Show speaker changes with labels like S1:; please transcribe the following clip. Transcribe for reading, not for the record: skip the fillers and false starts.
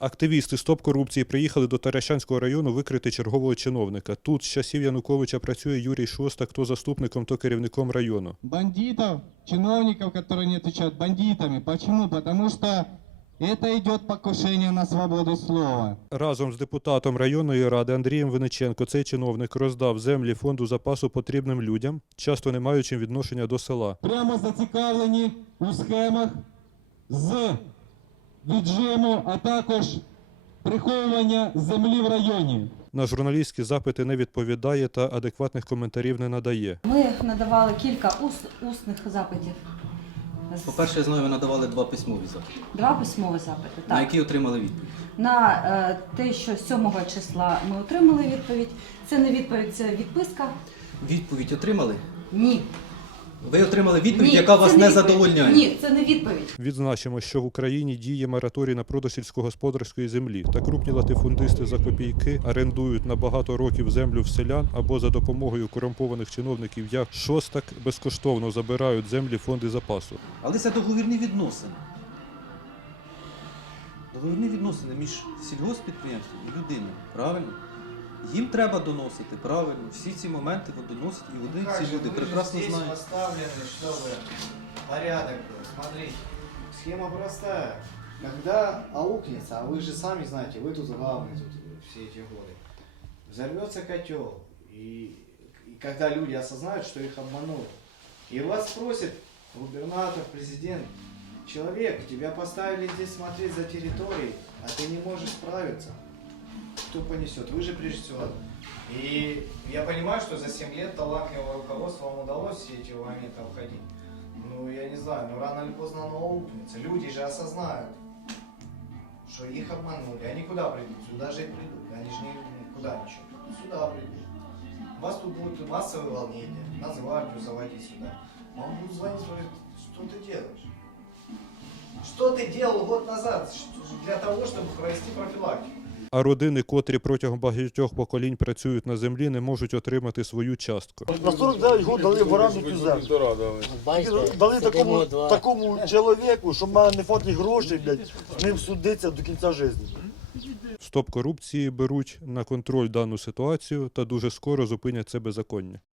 S1: Активісти «Стоп корупції» приїхали до Таращанського району викрити чергового чиновника. Тут з часів Януковича працює Юрій Шостак, то заступником, то керівником району.
S2: Бандитов, чиновников, которые не отвечают, бандитами. Почему? Потому что это идет покушение на свободу слова.
S1: Разом з депутатом районної ради Андрієм Винниченко цей чиновник роздав землі фонду запасу потрібним людям, часто не маючи відношення до села.
S2: Прямо зацікавлені у схемах з віджиму, а також приховування землі в районі.
S1: На журналістські запити не відповідає та адекватних коментарів не надає.
S3: Ми надавали кілька усних запитів.
S4: По-перше, я знаю, ви надавали 2 письмові запити.
S3: 2 письмові запити,
S4: На
S3: так.
S4: які отримали відповідь?
S3: На те, що 7 числа ми отримали відповідь. Це не відповідь, це відписка.
S4: Відповідь отримали?
S3: Ні.
S4: Ви отримали відповідь,
S3: Ні,
S4: яка
S3: це
S4: вас не
S3: відповідь.
S4: задовольняє?
S3: Ні, це не відповідь.
S1: Відзначимо, що в Україні діє мораторій на продаж сільськогосподарської землі. Та крупні латифундисти за копійки орендують на багато років землю в селян або за допомогою корумпованих чиновників, як Шостак, безкоштовно забирають землі фонди запасу.
S4: Але це договірні відносини. Договірні відносини між сільгосппідприємством і людиною. Правильно? Їм треба доносити, правильно. Всі ці моменти доносять, і вони, ці люди прекрасно знають.
S5: Поставлены, чтобы порядок был. Смотрите, схема простая. Когда аукнется, а вы же сами знаете, вы тут главный тут все эти годы, взорвется котел, и когда люди осознают, что их обманули, и вас спросит губернатор, президент, человек, тебя поставили здесь смотреть за территорией, а ты не можешь справиться. Кто понесет? Вы же прежде всего. И я понимаю, что за 7 лет талантливого руководства вам удалось все эти моменты обходить. Ну, я не знаю, но рано или поздно оно аукнется. Люди же осознают, что их обманули. Они куда придут? Сюда же и придут. Они же никуда ничего. Сюда придут. У вас тут будут массовые волнения. Нас гвардию заводить сюда. Вам будут звонить и говорить, что ты делаешь? Что ты делал год назад для того, чтобы провести профилактику?
S1: А родини, котрі протягом багатьох поколінь працюють на землі, не можуть отримати свою частку.
S6: На 49 років дали в оренду цю землю. Дали такому чоловіку, що має не фоті грошей, блядь, з ним судиться до кінця життя.
S1: «Стоп корупції» беруть на контроль дану ситуацію та дуже скоро зупинять це беззаконня.